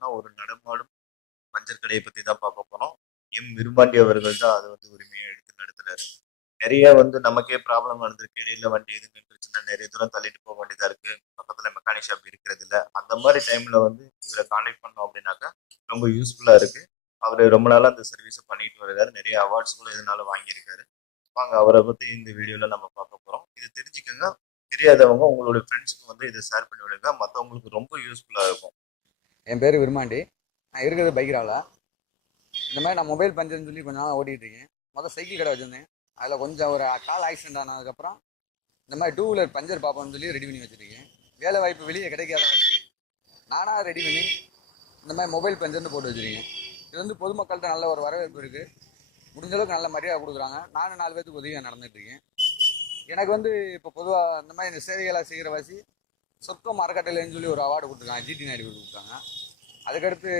போறோம்னா ஒரு நடமாடும் மஞ்சள் கடையை பத்தி தான் பார்க்க போறோம். விரும்பாண்டி அவர்கள் தான் அதை உரிமையை எடுத்து நடத்துறாரு. நிறைய நமக்கே ப்ராப்ளம் நடந்திருக்கு. இடையில வண்டி எது நின்றுச்சுன்னா நிறைய தூரம் தள்ளிட்டு போக வேண்டியதா இருக்கு. பக்கத்துல மெக்கானிக் ஷாப் இருக்கிறது இல்ல. அந்த மாதிரி டைம்ல இவரை கான்டாக்ட் பண்ணோம் அப்படின்னாக்கா ரொம்ப யூஸ்ஃபுல்லா இருக்கு. அவரு ரொம்ப நாளா அந்த சர்வீஸை பண்ணிட்டு வருகிறாரு. நிறைய அவார்ட்ஸ்களும் இதனால வாங்கியிருக்காரு. வாங்க அவரை பத்தி இந்த வீடியோல நம்ம பார்க்க போறோம். இது தெரிஞ்சுக்கோங்க. தெரியாதவங்க உங்களுடைய ஃப்ரெண்ட்ஸுக்கு இதை ஷேர் பண்ணி விடுங்க. மற்றவங்களுக்கு ரொம்ப யூஸ்ஃபுல்லா இருக்கும். என் பேர் விருமாண்டி. நான் இருக்கிறது பைக்ராவில். இந்த மாதிரி நான் மொபைல் பஞ்சர்னு சொல்லி கொஞ்ச நாள் ஓட்டிகிட்டு இருக்கேன். முதல் சைக்கிள் கடை வச்சுருந்தேன். அதில் கொஞ்சம் ஒரு கால் ஆக்சிடென்ட் ஆனதுக்கப்புறம் இந்த மாதிரி 2 வீலர் பஞ்சர் பார்ப்போம்னு சொல்லி ரெடி பண்ணி வச்சுருக்கேன். வேலை வாய்ப்பு வெளியே கிடைக்காத வச்சு நானாக ரெடி பண்ணி இந்த மாதிரி மொபைல் பஞ்சர்னு போட்டு வச்சுருக்கேன். இது பொதுமக்கள்கிட்ட நல்ல ஒரு வரவேற்பு இருக்குது. முடிஞ்ச அளவுக்கு நல்ல மரியாதை கொடுக்குறாங்க. நானும் 4 பேருக்கு உதவியாக நடந்துகிட்ருக்கேன். எனக்கு இப்போ பொதுவாக இந்த மாதிரி இந்த சேவைகளை செய்கிற வாசி சொர்க்கம் அறக்கட்டளைன்னு சொல்லி ஒரு அவார்டு கொடுத்துருக்காங்க. ஜிடி நாயுடு கொடுத்தாங்க. அதுக்கடுத்து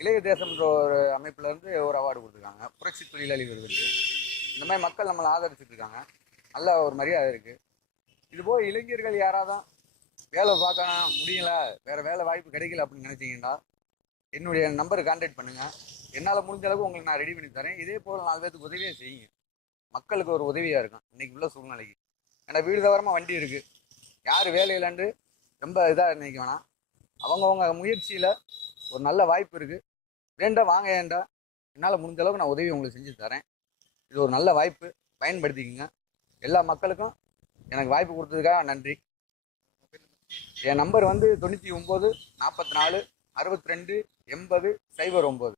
இளைய தேசம்ன்ற ஒரு அமைப்புலேருந்து ஒரு அவார்டு கொடுத்துருக்காங்க. புரட்சி தொழிலாளி விருது. இந்த மாதிரி மக்கள் நம்மளை ஆதரிச்சுட்டு இருக்காங்க. நல்ல ஒரு மரியாதை இருக்குது. இதுபோல் இளைஞர்கள் யாராவது வேலை பார்க்க முடியல, வேறு வேலை வாய்ப்பு கிடைக்கல அப்படின்னு நினச்சிங்கன்னா என்னுடைய நம்பருக்கு கான்டாக்ட் பண்ணுங்கள். என்னால் முடிஞ்ச அளவுக்கு உங்களுக்கு நான் ரெடி பண்ணி தரேன். இதே போல் 4 பேருக்கு உதவியாக செய்யுங்க. மக்களுக்கு ஒரு உதவியாக இருக்கும் இன்றைக்கி உள்ள சூழ்நிலைக்கு. ஏன்னா வீடு தவறமாக வண்டி இருக்குது. யார் வேலையிலாண்டு ரொம்ப இதாக நினைக்க வேணாம். அவங்கவுங்க முயற்சியில் ஒரு நல்ல வாய்ப்பு இருக்குது. வேண்டாம் வாங்க, ஏண்டா என்னால் முடிஞ்ச அளவுக்கு நான் உதவி உங்களுக்கு செஞ்சு தரேன். இது ஒரு நல்ல வாய்ப்பு, பயன்படுத்திக்கோங்க. எல்லா மக்களுக்கும் எனக்கு வாய்ப்பு கொடுத்ததுக்காக நன்றி. என் நம்பர் 99 44 62 80 09.